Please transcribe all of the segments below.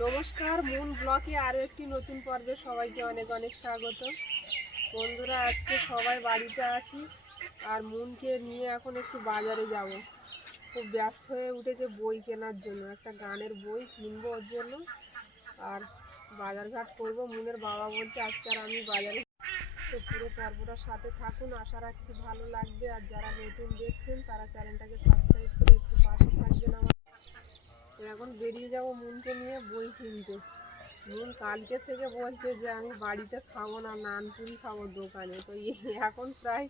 নমস্কার, মুন ব্লকে আরও একটি নতুন পর্বে সবাইকে অনেক অনেক স্বাগত। বন্ধুরা, আজকে সবাই বাড়িতে আছি আর মুনকে নিয়ে এখন একটু বাজারে যাব। খুব ব্যস্ত হয়ে উঠেছে বই কেনার জন্য, একটা গানের বই কিনবো ওর জন্য আর বাজারঘাট করবো। মুনের বাবা বলছে আজকে আর আমি বাজারে। তো পুরো পর্বটার সাথে থাকুন, আশা রাখছি ভালো লাগবে। আর যারা নতুন দেখছেন তারা চ্যানেলটাকে সাবস্ক্রাইব করে একটু পাশে থাকবেন আমার। এখন বেরিয়ে যাব মুনকে নিয়ে বই কিনতে। মুন কালকে থেকে বলছে যে আমি বাড়িতে খাবো না, নানপুরি খাবো দোকানে। তো এখন প্রায়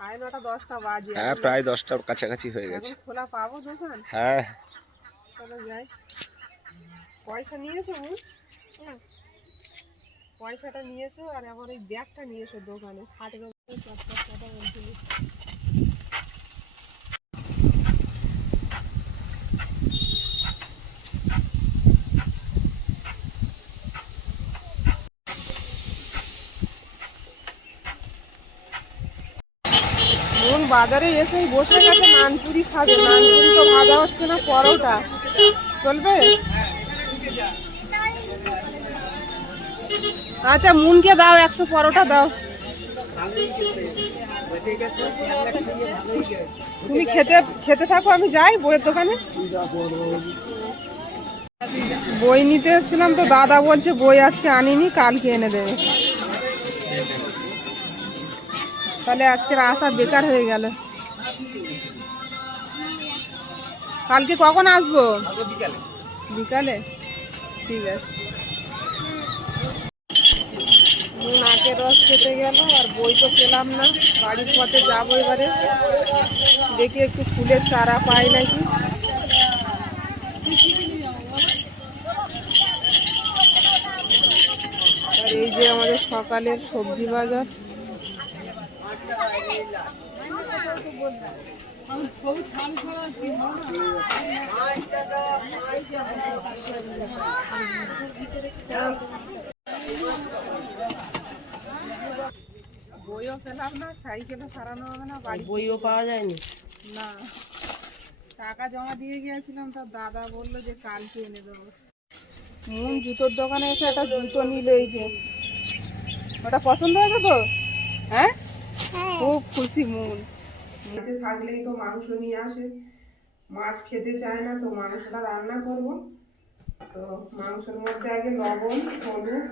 9:30-10টা বাজে। হ্যাঁ, প্রায় 10টার কাছাকাছি হয়ে গেছে। এখন খোলা পাবো দোকান? হ্যাঁ, চলো যাই। পয়সা নিয়েছো মুন? পয়সাটা নিয়েছো আর আমার এই ব্যাগটা নিয়েছো দোকানে। হাটের কথা বলছিলি। মুন বাজারে এসেই বসে গেছে নানপুরি খাবে। নানপুরি তো ভাজা হচ্ছে না, পরোটা চলবে। আচ্ছা, মুনকে দাও 100 পরোটা দাও। তুমি খেতে থাকো, আমি যাই বইয়ের দোকানে। বই নিতে এসেছিলাম তো দাদা বলছে বই আজকে আনিনি, কালকে এনে দেবে। তাহলে আজকের আশা বেকার হয়ে গেল। কালকে কখন আসবো? বিকালে? ঠিক আছে। নুন আখের রস খেতে গেল আর বই তো পেলাম না। বাড়ির পথে যাবো এবারে, দেখি একটু ফুলের চারা পাই নাকি। আর এই যে আমাদের সকালের সবজি বাজার। বইও পেলাম না, সাইকেলও সারানো হবে না, বাড়ি বইও পাওয়া যায়নি। না, টাকা জমা দিয়ে গিয়েছিলাম, তার দাদা বললো যে কালকে এনে দেবো। মুন জুতোর দোকানে এসে একটা জুতো নিল, এই যে ওটা পছন্দ হয়েছে তো? হ্যাঁ, খুব খুশি মুন। খেতে থাকলেই তো মাংস নিয়ে আসে, মাছ খেতে চায় না, তো মাংসটা রান্না করব। তো মাংসের মধ্যে আগে লবণ হলুদ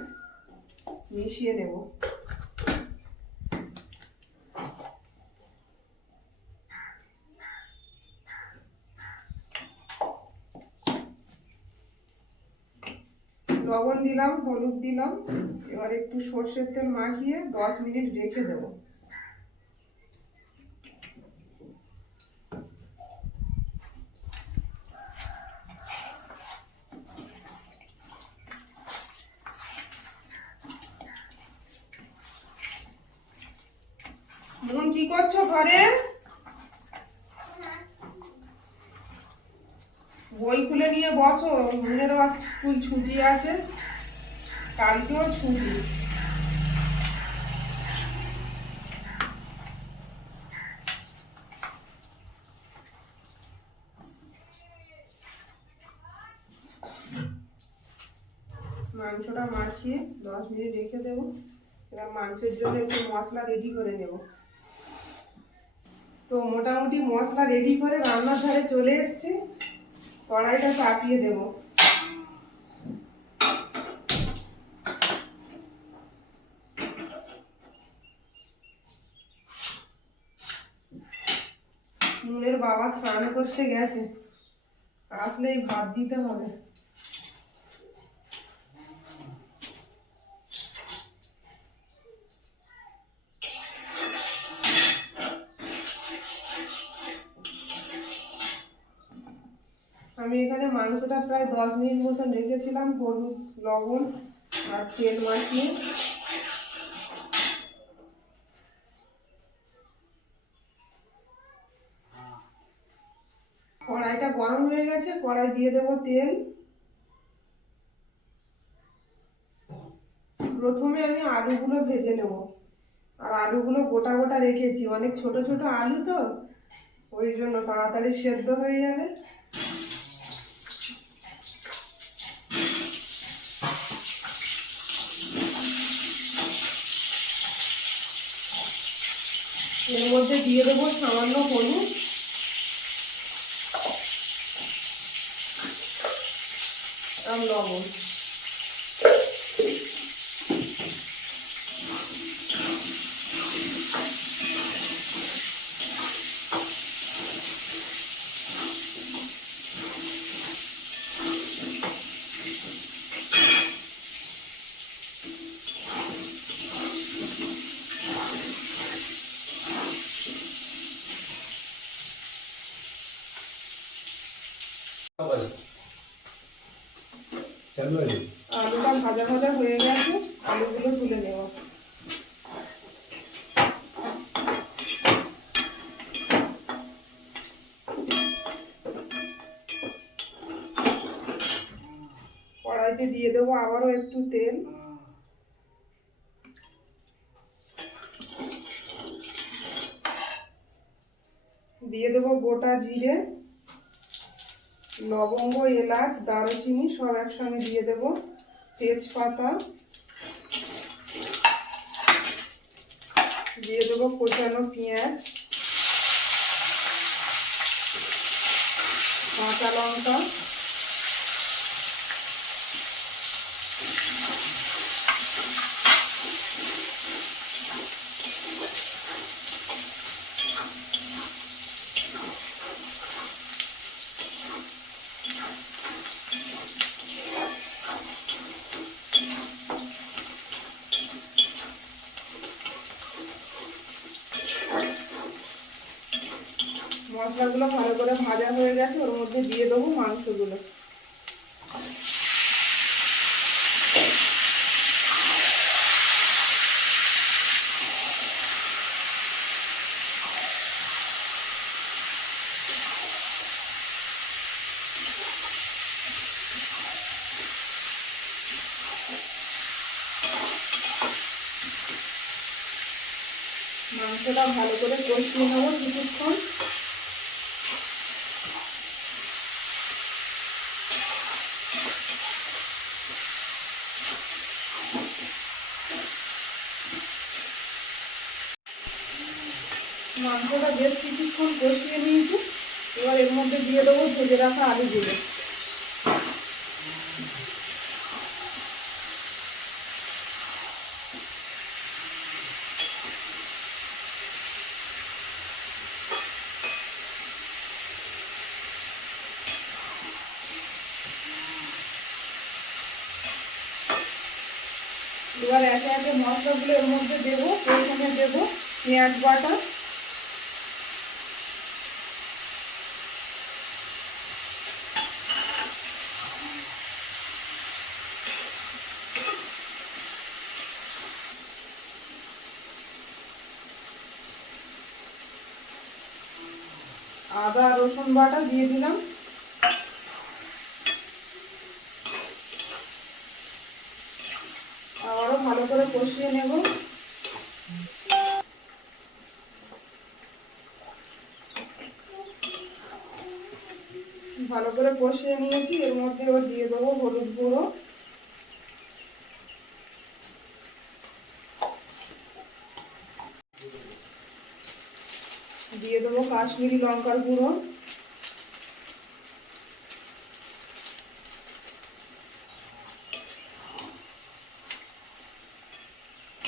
মিশিয়ে নেব। লবণ দিলাম, হলুদ দিলাম, এবার একটু সর্ষের তেল মাখিয়ে 10 মিনিট রেখে দেব। মুন কি করছো ঘরে? বই খুলে নিয়ে বসো, মুনেরও স্কুল ছুটি আছে, কালকেও ছুটি। মাংসটা মাখিয়ে 10 মিনিট রেখে দেব। এবার মাংসের জন্য একটু মশলা রেডি করে নেব। তো মোটামুটি মশলা রেডি করে রান্নার ধারে চলে এসেছি। কড়াইটা চাপিয়ে দেব। মুনের বাবা স্নান করতে গেছে, আসলেই ভাত দিতে হবে। আমি এখানে মাংসটা প্রায় 10 মিনিট মতন রেখেছিলাম, হলুদ লবণ আর তেল মাখিয়ে। কড়াইটা গরম হয়ে গেছে, কড়াই দিয়ে দেব তেল। প্রথমে আমি আলুগুলো ভেজে নেব। আর আলুগুলো গোটা গোটা রেখেছি, অনেক ছোট ছোট আলু তো, ওই জন্য তাড়াতাড়ি সেদ্ধ হয়ে যাবে। এর মধ্যে দিয়ে দেবো সামান্য হলুদ আর লবণ। আলুটা ভাজা ভাজা হয়ে গেছে, আলুগুলো তুলে নেব। কড়াইতে দিয়ে দেবো আবারও একটু তেল, দিয়ে দেবো গোটা জিরে, লবঙ্গ, এলাচ, দারুচিনি সব একসঙ্গে দিয়ে দেবো, তেজপাতা দিয়ে দেবো, কোচানো পেঁয়াজ, কাঁচা লঙ্কা, মশলাগুলো ভালো করে ভাজা হয়ে গেছে, ওর মধ্যে দিয়ে দেবো মাংসগুলো। মাংসটা ভালো করে কষিয়ে নেবো কিছুক্ষণ। মাংসটা বেশ কিছুক্ষণ কষিয়ে নিয়েছি, এবার এর মধ্যে দিয়ে দেবো ভেজে রাখা আলুগুলো। এবার একে একে মশলাগুলো এর মধ্যে দেবো। প্রথমে দেবো পেঁয়াজ বাটা, আদা রসুন বাটা দিয়ে দিলাম, আবারও ভালো করে কষিয়ে নেব। ভালো করে কষিয়ে নিয়েছি, এর মধ্যে এবার দিয়ে দেবো হলুদ গুঁড়ো, দিয়ে দেবো কাশ্মীরি লঙ্কার গুঁড়ো,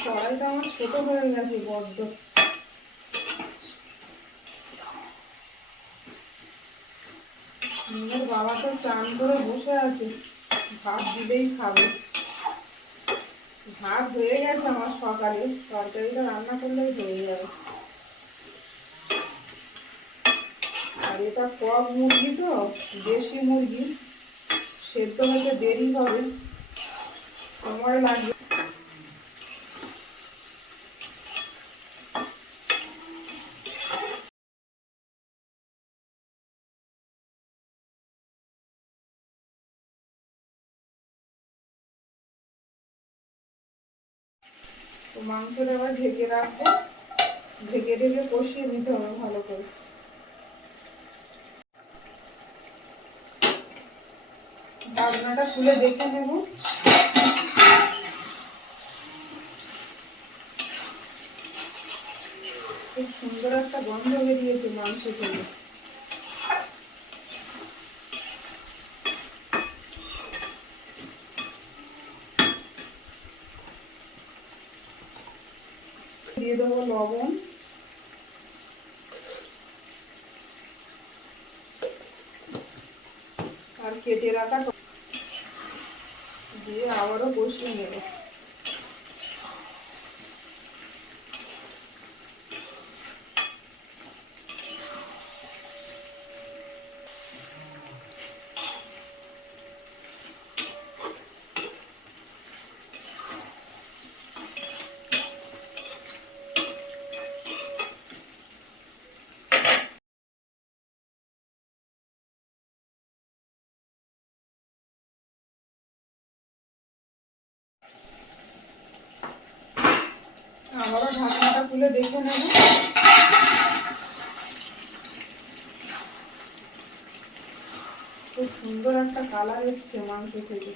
কড়াইটা আমার ছোট হয়ে গেছে বড্ড। নিজের বাবা তো চান করে বসে আছে, ভাত দিলেই খাবে। ভাত হয়ে গেছে আমার সকালে, তরকারিটা রান্না করলেই হয়ে যাবে। আর এটা কক মুরগি তো, দেশি মুরগি, সেদ্ধ হতে দেরি হবে, সময় লাগবে। তো মাংসটা এবার ঢেকে রাখবো, ঢেকে ঢেকে কষিয়ে নিতে হবে ভালো করে। ঢাকনাটা খুলে দেখে নেব। খুব সুন্দর একটা গন্ধ বেরিয়েছে মাংস থেকে। দিয়ে দেবো লবণ, আর কেটে রাখা দিয়ে আবারও কষিয়ে নেব। আবারও ঢাকনাটা খুলে দেখে নেব। খুব সুন্দর একটা কালার এসছে মাংস থেকে।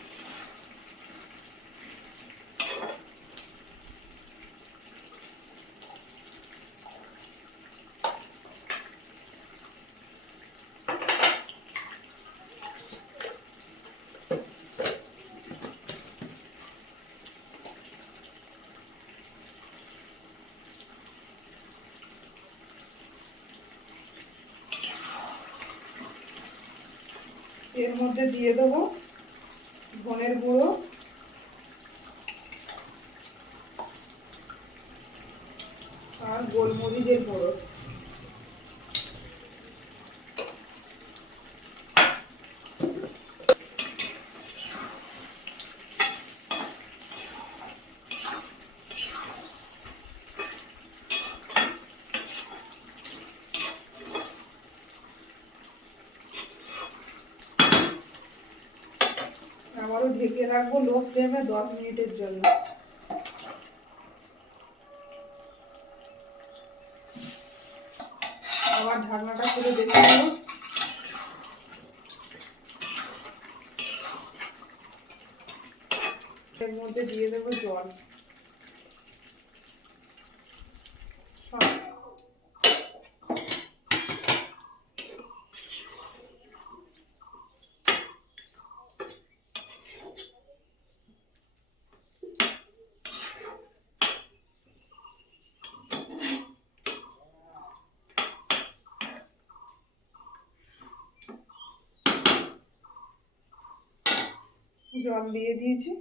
এর মধ্যে দিয়ে দেবো ধনের গুঁড়ো, আর গোলমরিচের গুঁড়ো। আবারও ঢেকে রাখবো লো ফ্লেমে 10 মিনিটের জন্য। আবার ঢাকনাটা খুলে দেখে নেব। এর মধ্যে দিয়ে দেবো জল। জল দিয়ে দিয়েছি।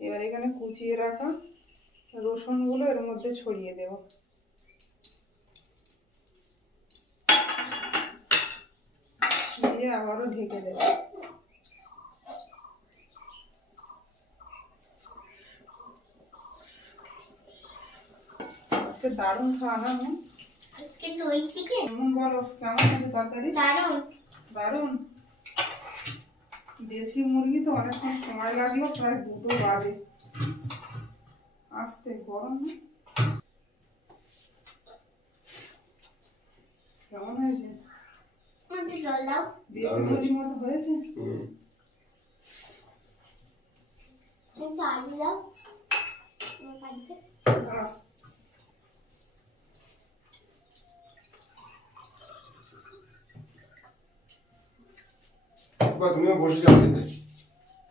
এবার এখানে কুচিয়ে রাখা রসুনগুলো এর মধ্যে ছড়িয়ে দেব। দিয়ে আবারও ঢেকে দেব। আজকে দারুণ খাওয়া না? আজকে দই চিকেন। বলো কেমন আছে তরকারি? দারুণ। দারুণ। দেশি মুরগি তো অনেকক্ষণ সময় লাগলো, প্রায় 2টো বাজে আসতে। গরম না? কেমন হয়েছে? একটু জল দাও। দেশি মুরগির মতো হয়েছে? একটু আলু দাও। কাটবে। দাঁড়াও। তুমিও বসে যাও খেতে।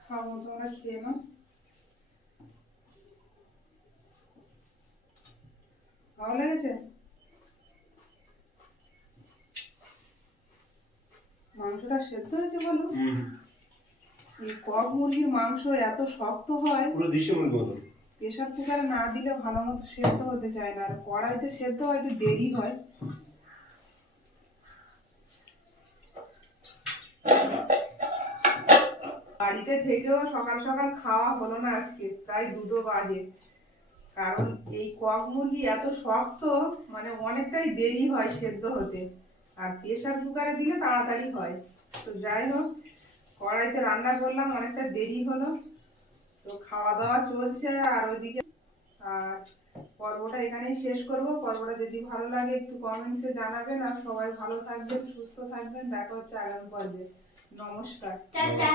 খাবো, তোমরা খেয়ে নাও। ভালো লেগেছে? মাংসটা সেদ্ধ হয়েছে বলো? এই কক মুরগির মাংস এত শক্ত হয়, পুরো দেশি মুরগি মতো। প্রেসার কুকারে না দিলে ভালো মতো সেদ্ধ হতে চায় না, আর কড়াইতে সেদ্ধ হয় একটু দেরি হয়। বাড়িতে থেকেও সকাল সকাল খাওয়া হলো না আজকে, প্রায় 2টো বাজে। কারণ এই কক মুরগি এত শক্ত, মানে অনেকটাই দেরি হয় সেদ্ধ হতে, আর প্রেসার কুকারে দিলে তাড়াতাড়ি হয়। তো যাই হোক, কড়াইতে রান্না করলাম, অনেকটা দেরি হলো। তো খাওয়া দাওয়া চলছে, আর ওইদিকে আর পর্বটা এখানেই শেষ করব। পর্বটা যদি ভালো লাগে একটু কমেন্টসে জানাবেন, আর সবাই ভালো থাকবেন, সুস্থ থাকবেন। দেখা হচ্ছে আগামী পর্বে। নমস্কার। টাটা।